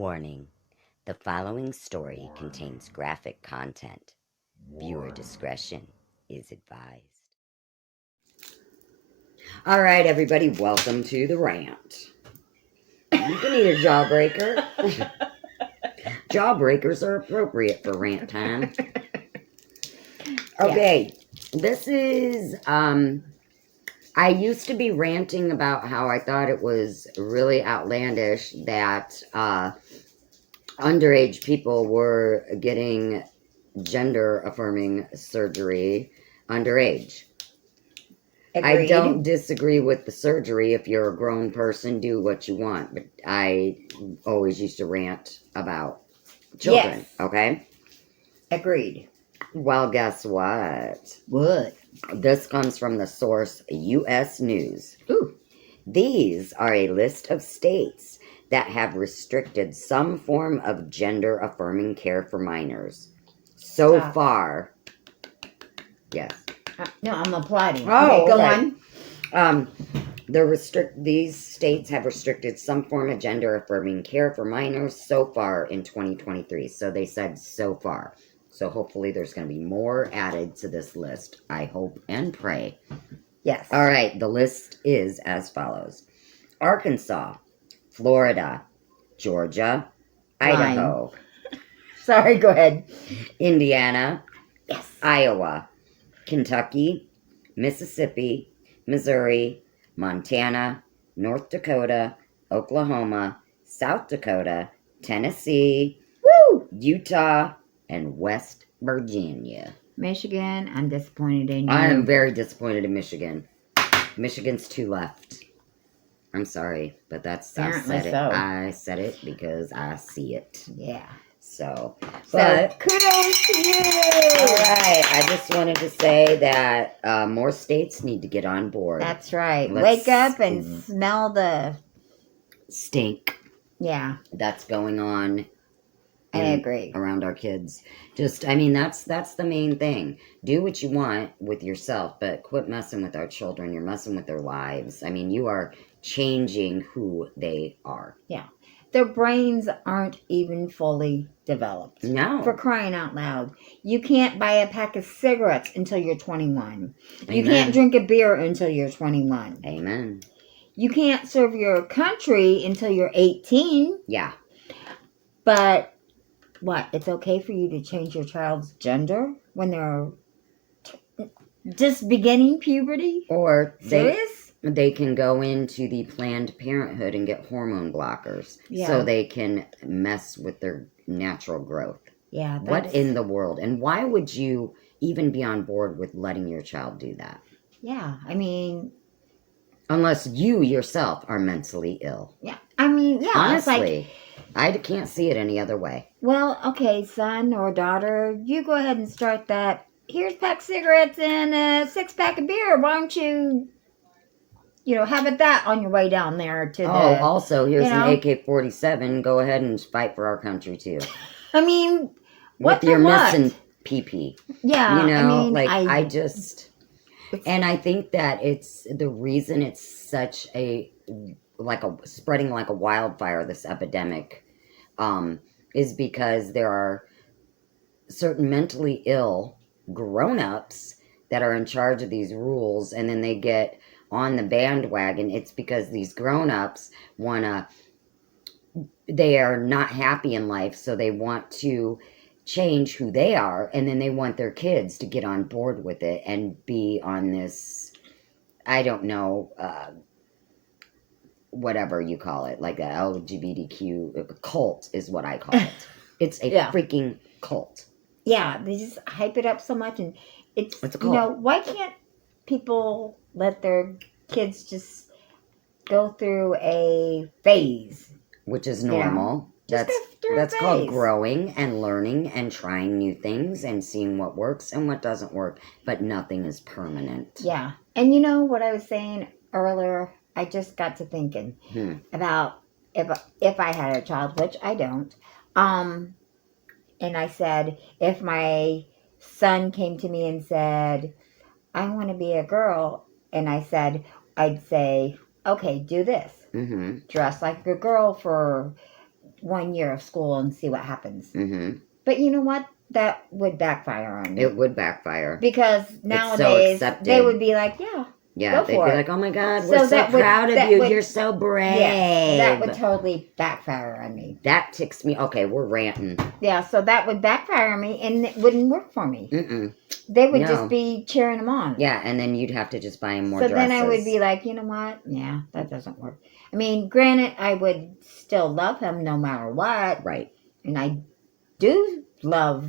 Warning: the following story contains graphic content. Viewer discretion is advised. All right, everybody, welcome to the rant. You can eat a jawbreaker. Jawbreakers are appropriate for rant time. Okay, this is, I used to be ranting about how I thought it was really outlandish that, underage people were getting gender-affirming surgery underage. Agreed. I don't disagree with the surgery. If you're a grown person, do what you want. But I always used to rant about children, Yes. okay? Agreed. Well, guess what? What? This comes from the source U.S. News. Ooh. These are a list of states that have restricted some form of gender-affirming care for minors. So far, yes. No, I'm applauding. Oh, okay, go okay. on. These states have restricted some form of gender-affirming care for minors so far in 2023. So they said so far. So hopefully there's going to be more added to this list. I hope and pray. Yes. All right, the list is as follows: Arkansas, Florida, Georgia, Idaho. Sorry, go ahead. Indiana, Yes. Iowa, Kentucky, Mississippi, Missouri, Montana, North Dakota, Oklahoma, South Dakota, Tennessee, Utah, and West Virginia. Michigan, I'm disappointed in you. I am very disappointed in Michigan. Michigan's two left. I'm sorry, but that's, I said it. I said it because I see it. Yeah. So kudos to you. All right, I just wanted to say that more states need to get on board. That's right. Wake up and smell the stink. Yeah. That's going on. I agree. Around our kids. Just, I mean, that's the main thing. Do what you want with yourself, but quit messing with our children. You're messing with their lives. I mean, you are changing who they are. Yeah. Their brains aren't even fully developed. No. For crying out loud. You can't buy a pack of cigarettes until you're 21. Amen. You can't drink a beer until you're 21. Amen. You can't serve your country until you're 18. Yeah. But, what? It's okay for you to change your child's gender when they're just beginning puberty? Or serious? They can go into the Planned Parenthood and get hormone blockers so they can mess with their natural growth. Yeah. What in the world? And why would you even be on board with letting your child do that? Yeah, I mean... Unless you yourself are mentally ill. Yeah, I mean, yeah. Honestly, I can't see it any other way. Well, okay, son or daughter, you go ahead and start that. Here's a pack of cigarettes and a 6-pack of beer. Why don't you... have it that on your way down there to also, here's an AK-47. Go ahead and fight for our country, too. I mean, with your missing PP. Yeah, I just... And I think that it's... The reason it's such a... spreading like a wildfire, this epidemic, is because there are certain mentally ill grown-ups that are in charge of these rules, and then they get on the bandwagon. It's because these grown-ups they are not happy in life, so they want to change who they are, and then they want their kids to get on board with it and be on this, I don't know, whatever you call it, like a LGBTQ cult is what I call it. It's a freaking cult. Yeah, they just hype it up so much, and it's a cult. Why can't people let their kids just go through a phase? Which is normal. That's called growing and learning and trying new things and seeing what works and what doesn't work. But nothing is permanent. Yeah. And you know what I was saying earlier? I just got to thinking about if I had a child, which I don't. And I said, if my son came to me and said, I want to be a girl, and I'd say, okay, do this. Mm-hmm. Dress like a girl for 1 year of school and see what happens. Mm-hmm. But you know what? That would backfire on me. It would backfire. Because nowadays, they would be like, yeah, go they'd for be it. like, oh my God, we're so that would- proud of that you. would- You're so brave. Yes, that would totally backfire on me. That ticks me. Okay, we're ranting. Yeah, so that would backfire on me, and it wouldn't work for me. Mm-mm. They would No. just be cheering them on. Yeah, and then you'd have to just buy him more So dresses. then I would be like, you know what? Yeah, that doesn't work. I mean, granted, I would still love him no matter what. Right. And I do love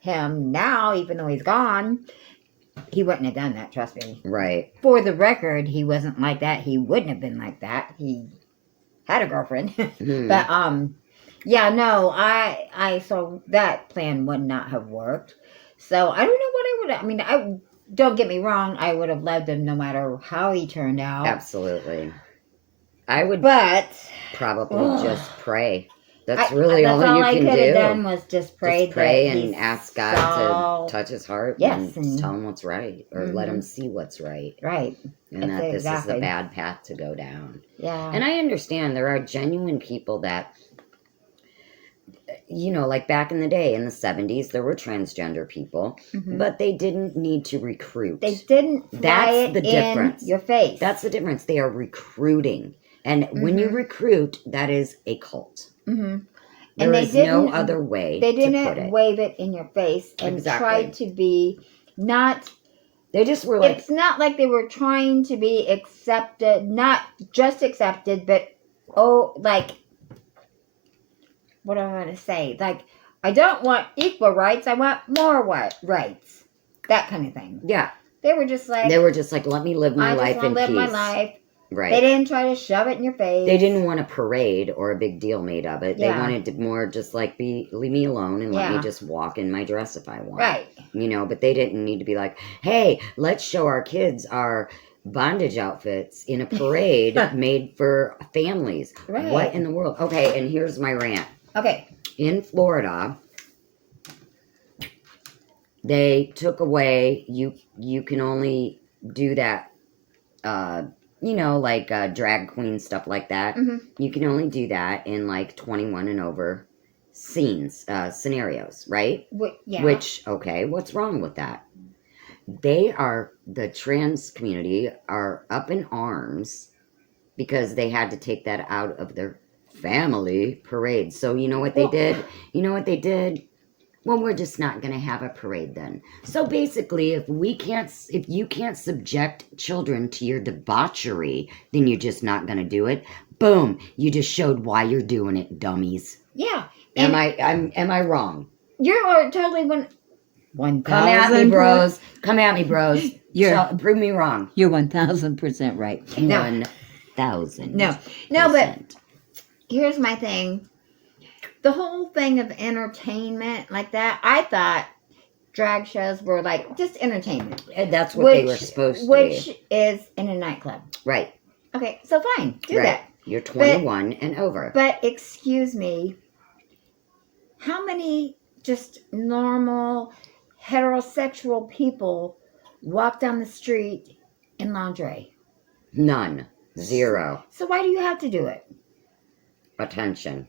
him now, even though he's gone. He wouldn't have done that, trust me. Right. For the record, he wasn't like that. He wouldn't have been like that. He had a girlfriend. Hmm. But, yeah, no, so that plan would not have worked. So I don't know what I would have, don't get me wrong, I would have loved him no matter how he turned out. Absolutely. I would But probably just pray. That's really all all you I can could do. have done was just pray, Just pray that and he ask God saw- to touch his heart Yes, and and- tell him what's right, or let him see what's right, Right. and That's that it, this is exactly. the bad path to go down. Yeah. And I understand there are genuine people that, like back in the day, in the 70s, there were transgender people, Mhm. but they didn't need to recruit. They didn't fly That's it the difference. in your face. That's the difference. They are recruiting. And when you Mhm. recruit, that is a cult. Mm-hmm. There they is no didn't- other way They to put didn't it. wave it in your face and Exactly. try to be not. They just were like, It's not like they were trying to be accepted, not just accepted, but like, what do I want to say? Like, I don't want equal rights. I want more rights. That kind of thing. yeah. They were just like, let me live my I life just in want to live peace. my life. Right. They didn't try to shove it in your face. They didn't want a parade or a big deal made of it. They Yeah. wanted to more just like leave me alone and let me Yeah. just walk in my dress if I want. Right. But they didn't need to be like, hey, let's show our kids our bondage outfits in a parade made for families. Right. What in the world? Okay, and here's my rant. Okay. In Florida, they took away, you can only do that, drag queen stuff like that. Mhm. You can only do that in like 21 and over scenarios, right? Yeah. Which, okay, what's wrong with that? The trans community are up in arms because they had to take that out of their family parade. So you know what they did? You know what they did? Well, we're just not going to have a parade then. So basically, if you can't subject children to your debauchery, then you're just not going to do it. Boom! You just showed why you're doing it, dummies. Yeah. Am I wrong? You're totally 1,000. Come at me, bros. Come at me, bros. Prove me wrong. You're 1,000% right. 1,000. No, but here's my thing. The whole thing of entertainment like that, I thought drag shows were like just entertainment. And that's what they were supposed to be. Which is in a nightclub. Right. Okay, so fine. Do Right. that. You're 21 and over. But excuse me, how many just normal heterosexual people walk down the street in lingerie? None. Zero. So why do you have to do it? Attention.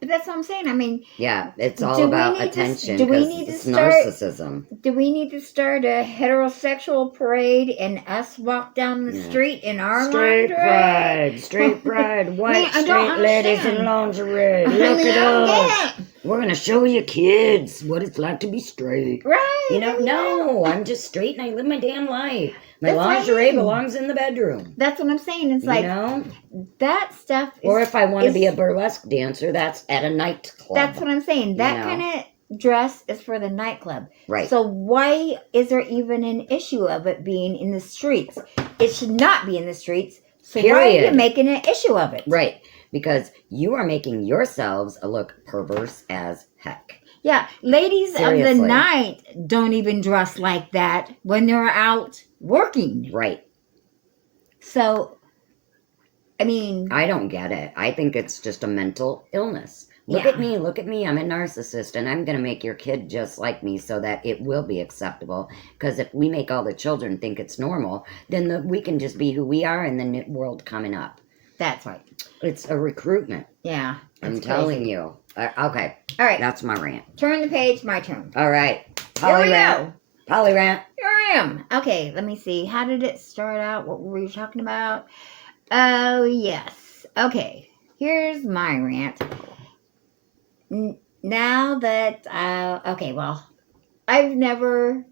But that's what I'm saying. Yeah, it's all Do we about need to- attention do we because need to it's start- narcissism. Do we need to start a heterosexual parade and us walk down the Yeah. street in our Straight lingerie? pride, straight pride, white I don't straight ladies in understand. lingerie. I Look mean, at I don't us. get it. We're gonna show you kids what it's like to be straight. Right. No, I'm just straight and I live my damn life. My That's what I lingerie mean. belongs in the bedroom. That's what I'm saying. It's like know? that stuff is, Or if I want to be a is- burlesque dancer, that's at a nightclub. that's what I'm saying. That know? kind of dress is for the nightclub. Right. So why is there even an issue of it being in the streets? It should not be in the streets. So why are Period. you making an issue of it? Right. Because you are making yourselves look perverse as heck. Yeah, ladies of Seriously. the night don't even dress like that when they're out working. Right. So, I mean, I don't get it. I think it's just a mental illness. Look Yeah. at me. I'm a narcissist and I'm going to make your kid just like me so that it will be acceptable. Because if we make all the children think it's normal, then we can just be who we are and the new world coming up. That's right. It's a recruitment. Yeah. I'm it's telling crazy. you. Okay. All right. That's my rant. Turn the page. My turn. All right. Here we Rant. go. Polly rant. Here I am. Okay, let me see. How did it start out? What were we talking about? Oh, yes. Okay, here's my rant. Now that, okay, well, I've never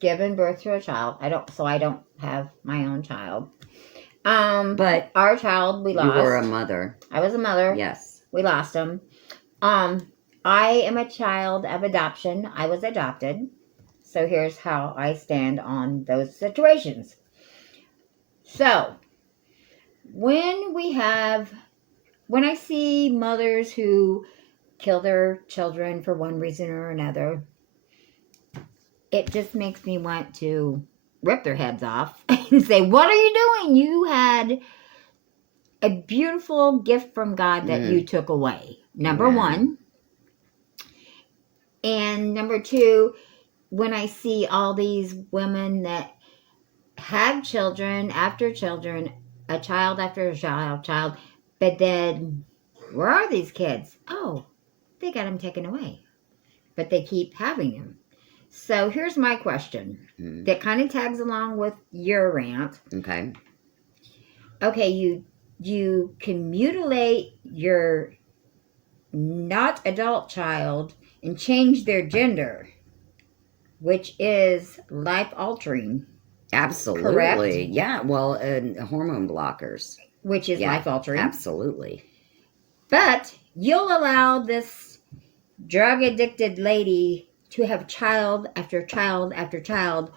given birth to a child. I don't have my own child. But our child we lost. You were a mother. I was a mother. Yes. We lost him. I am a child of adoption. I was adopted. So here's how I stand on those situations. So, when I see mothers who kill their children for one reason or another, it just makes me want to rip their heads off and say, what are you doing? You had a beautiful gift from God that you took away. Number one. And number two, when I see all these women that have children after children, a child after a child, but then where are these kids? Oh, they got them taken away, but they keep having them. So here's my question that kind of tags along with your rant. Okay. Okay, you can mutilate your not adult child and change their gender, which is life altering. Absolutely. Correct? Yeah. Well, hormone blockers. Which is life altering. Absolutely. But you'll allow this drug addicted lady to have child after child after child,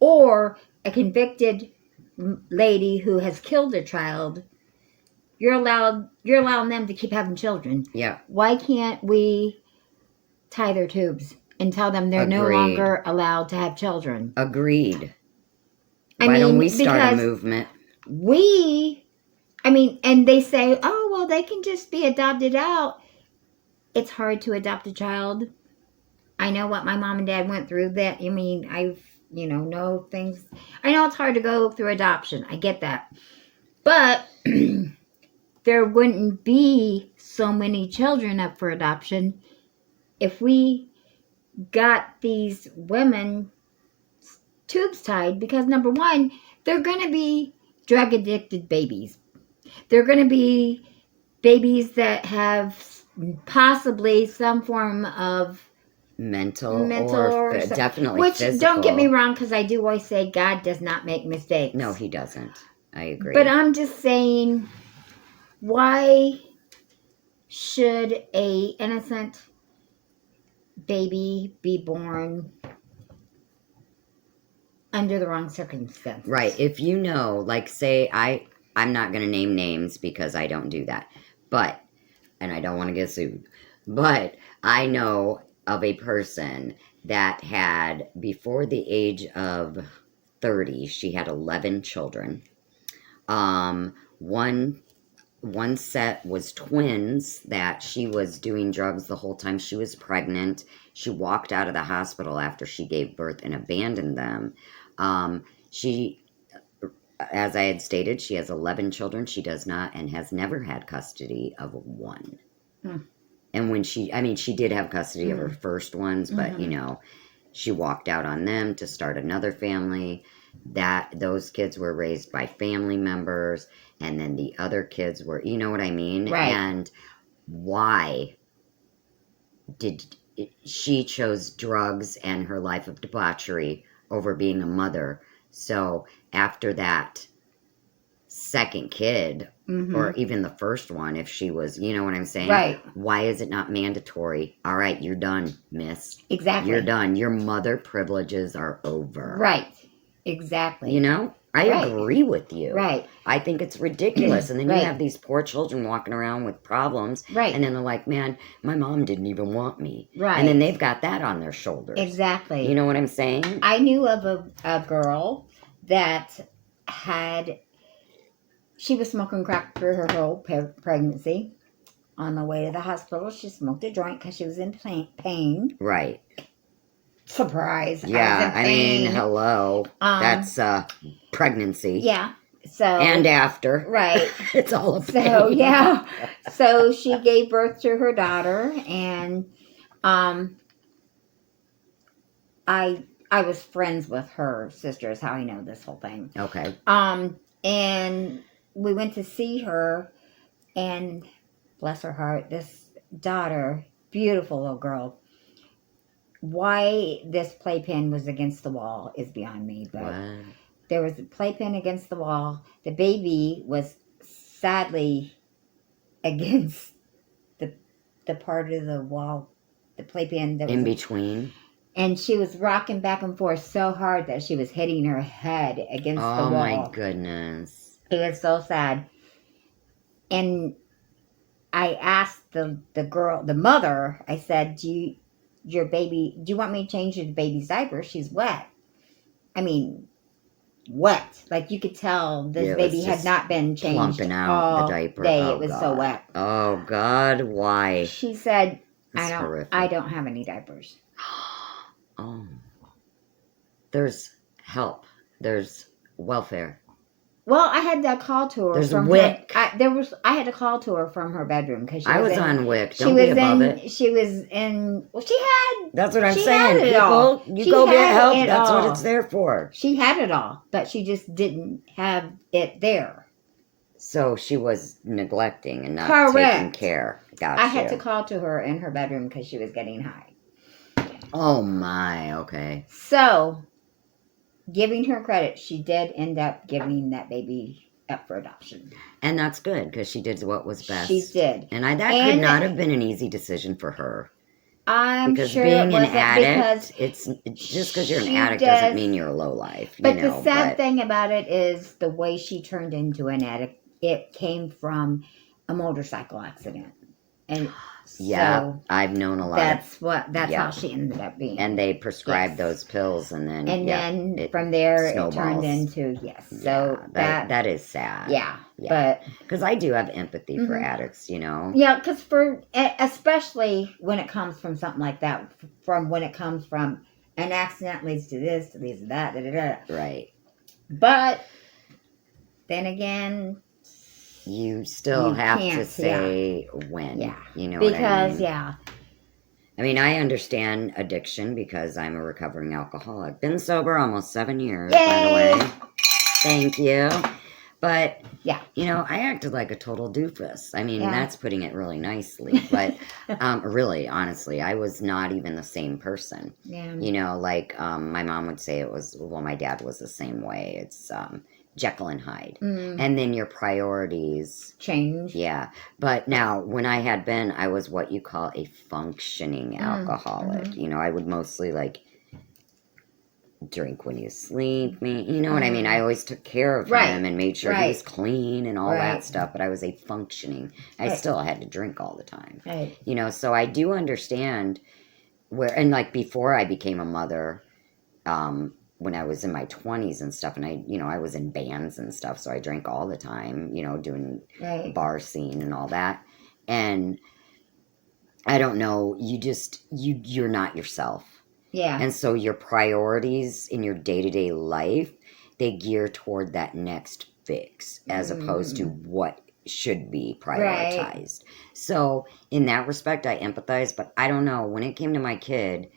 or a convicted lady who has killed a child. You're allowing them to keep having children. Yeah. Why can't we tie their tubes and tell them they're no longer allowed to have children? Agreed. Why don't we start a movement? And they say, oh, well, they can just be adopted out. It's hard to adopt a child. I know what my mom and dad went through. I've, know things. I know it's hard to go through adoption. I get that. But there wouldn't be so many children up for adoption if we got these women tubes tied, because number one, they're going to be drug addicted babies. They're going to be babies that have possibly some form of mental or definitely which physical. Don't get me wrong, because I do always say God does not make mistakes. No, he doesn't. I agree. But I'm just saying, why should a innocent baby be born under the wrong circumstances? Right. If you know, like, say, I'm not going to name names because I don't do that. But, and I don't want to get sued. But I know of a person that had, before the age of 30, she had 11 children. One set was twins that she was doing drugs the whole time she was pregnant. She walked out of the hospital after she gave birth and abandoned them. She, as I had stated, she has 11 children. She does not and has never had custody of one. And when she did have custody of her first ones, but, she walked out on them to start another family. Those kids were raised by family members, and then the other kids were, you know what I mean? Right. And why did she chose drugs and her life of debauchery over being a mother? So after that second kid, or even the first one, if she was, you know what I'm saying? Right. Why is it not mandatory? All right, you're done, miss. Exactly. You're done. Your mother privileges are over. Right. Exactly. You know? I agree with you. Right. I think it's ridiculous. And then you have these poor children walking around with problems. Right. And then they're like, man, my mom didn't even want me. Right. And then they've got that on their shoulders. Exactly. You know what I'm saying? I knew of a girl that she was smoking crack through her whole pregnancy. On the way to the hospital, she smoked a joint because she was in pain. Right. Surprise. Yeah, I mean, hello. That's pregnancy. Yeah. So And after. right. It's all a pain. So yeah. So she gave birth to her daughter, and I was friends with her sister, is how I know this whole thing. Okay. And we went to see her, and bless her heart, this daughter, beautiful little girl. Why this playpen was against the wall is beyond me, but What? there was a playpen against the wall. The baby was sadly against the part of the wall, the playpen that was In between. and she was rocking back and forth so hard that she was hitting her head against the Oh wall. my goodness. It was so sad. And I asked the girl, the mother, I said, do you want me to change the baby's diaper? She's wet. I mean, wet. Like you could tell this Yeah, it was baby had just not been changed plumping out all the diaper. day. Oh, It was God. so wet. Oh God, why? She said, It's horrific. I don't have any diapers. Oh. There's help. There's welfare. Well, I had to call to her There's from WIC. her. I had to call to her from her bedroom because I was on WIC. She Don't was be above in. it. She was in. Well, she had. That's what I'm She saying. had it all. People, you She go get had help. it That's what all. it's there for. She had it all, but she just didn't have it there. So she was neglecting and not Correct. taking care. Gotcha. I had to call to her in her bedroom because she was getting high. Oh my. Okay. So, giving her credit, she did end up giving that baby up for adoption. And that's good because she did what was best. She did. And that could not have been an easy decision for her. I'm sure being it an wasn't addict, because it's just because you're an she addict does- doesn't mean you're a low life. But the sad thing about it is the way she turned into an addict. It came from a motorcycle accident, and yeah, so I've known a lot. that's yeah. how she ended up being. And they prescribed Yes. those pills, and then From there it snowballs. turned into So that is sad. yeah, Yeah. but Because I do have empathy for Mhm. addicts, you know. yeah, because especially when it comes from something like that, when it comes from an accident leads to this, leads to that, da, da, da. Right. But then again, You still You have to can't, say when. Yeah. You know what I because mean? yeah, I mean, I understand addiction because I'm a recovering alcoholic. Been sober almost 7 years, by the Yay! way. Thank you. But, Yeah. you know, I acted like a total doofus. I mean, Yeah. that's putting it really nicely. But really, honestly, I was not even the same person. yeah, You know, like my mom would say my dad was the same way. It's Jekyll and Hyde. And then your priorities change. yeah, but now when I had been, I was what you call a functioning alcoholic. You know, I would mostly like drink when you sleep. You know what I mean? I always took care of Right. him and made sure he was clean and all Right. that stuff. But I was a functioning. I Right. still had to drink all the time. Right. You know, so I do understand and like before I became a mother, when I was in my 20s and stuff, and I was in bands and stuff, so I drank all the time, you know, doing Right. bar scene and all that. And I don't know, you're not yourself. Yeah. And so your priorities in your day-to-day life, they gear toward that next fix as opposed to what should be prioritized. So in that respect, I empathize, but I don't know, when it came to my kid,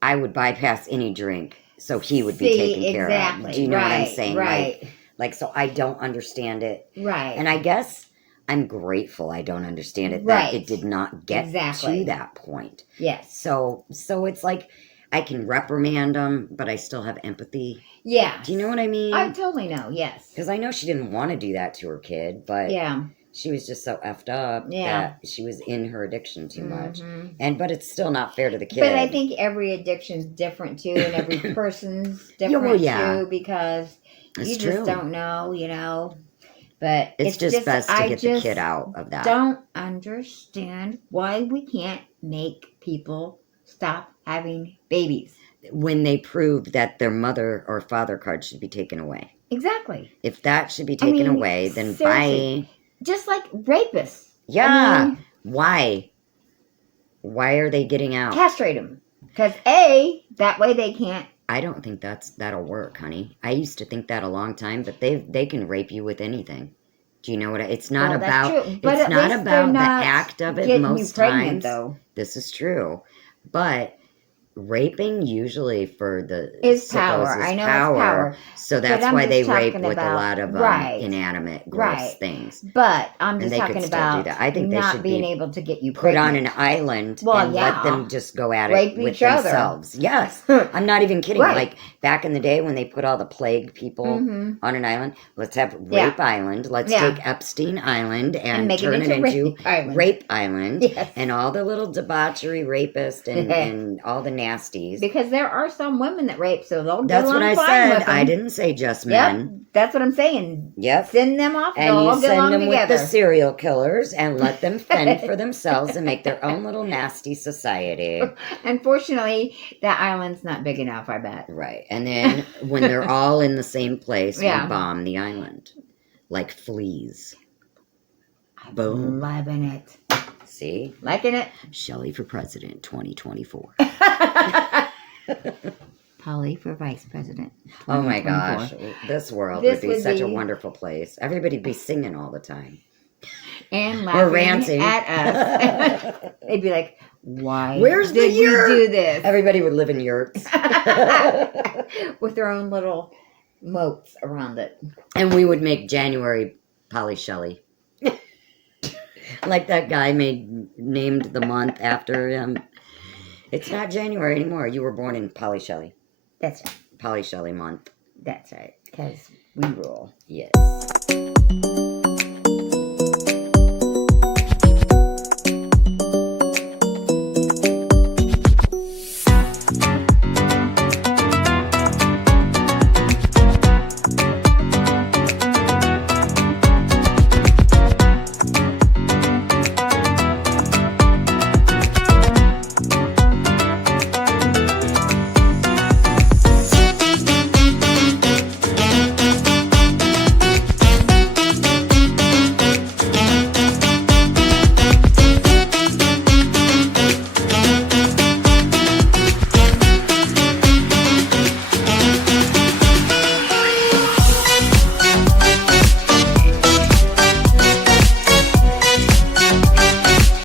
I would bypass any drink so he would be taken care of. Do you know what I'm saying? Right. Like, so I don't understand it. Right. And I guess I'm grateful I don't understand it, Right. that it did not get Exactly. to that point. Yes. So it's like I can reprimand them, but I still have empathy. Yeah. Do you know what I mean? I totally know. Yes. Because I know she didn't want to do that to her kid, but Yeah. she was just so effed up that she was in her addiction too much. But it's still not fair to the kid. But I think every addiction's different too, and every person's different too, because It's you true. just don't know, you know. But It's just best to get the kid out of that. Don't understand why we can't make people stop having babies. When they prove that their mother or father card should be taken away. Exactly. If that should be taken away, then seriously. bye. Just like rapists. Yeah. Why? Why are they getting out? Castrate them. Because that way they can't I don't think that'll work, honey. I used to think that a long time, but they can rape you with anything. Do you know what? It's not Well, that's about. true. But It's at not least they're about the not act of it. getting you Most pregnant, times, though. this is true, but raping usually for the Is sickos power. is I know power. it's power. So But that's I'm why just they rape talking with a about lot of right, inanimate, gross right. things. But I'm And just they could talking still do about that. I think they not should being be able to get you put pregnant. on an island Well, and let yeah. them just go at Rape it with each other. themselves. Yes. I'm not even kidding. Right. Like back in the day when they put all the plague people on an island, let's have Rape Island. Let's take Epstein Island and make turn it into Rape Island. Yes. And all the little debauchery rapists and all the nasties. Because there are some women that rape, so they'll That's get what along I fine said. with them. I didn't say just men. Yep, that's what I'm saying. Yep. Send them off, And they'll you all get send along them together. with the serial killers and let them fend for themselves and make their own little nasty society. Unfortunately, that island's not big enough, I bet. Right. And then when they're all in the same place, we bomb the island. Like fleas. Boom. Loving it. See? Liking it. Shelley for president 2024. Polly for vice president. Oh my gosh. This world would be such a wonderful place. Everybody'd be singing all the time. And laughing or ranting at us. They'd be like, why Where's did the yurt? we do this? Everybody would live in yurts. With their own little moats around it. And we would make January Polly Shelley. Like that guy named the month after him. It's not January anymore. You were born in Polly Shelley. That's right. Polly Shelley month. That's right. Because we rule. Yes.